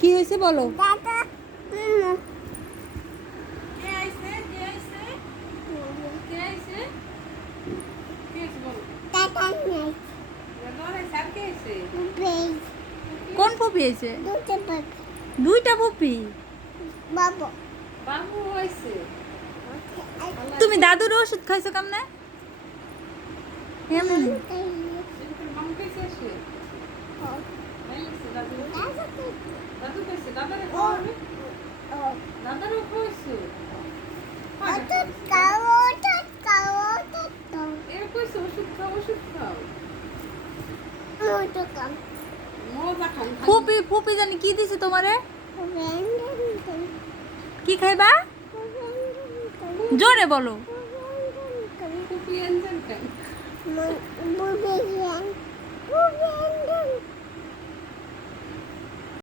কি হয়েছে বলো? দাদা দাদা নেই বেশ কোন ফুপি হয়েছে? দুটো বাবা দুইটা ফুপি। বাবা বাবু হয়েছে। তুমি দাদুর ওষুধ খাইছো কেমনে? এমনি মামু খাইছে আসে দাদু দাদু খাইছে দাদারে খাওয়াবে দাদারও খাওয়াইছো এর কইছে ওষুধ খাও মজা খান ফুপি ফুপি জানি কি দিছে তোমারে? কি খাইবা? জোরে বলো। কুপি এনজেন খান Moving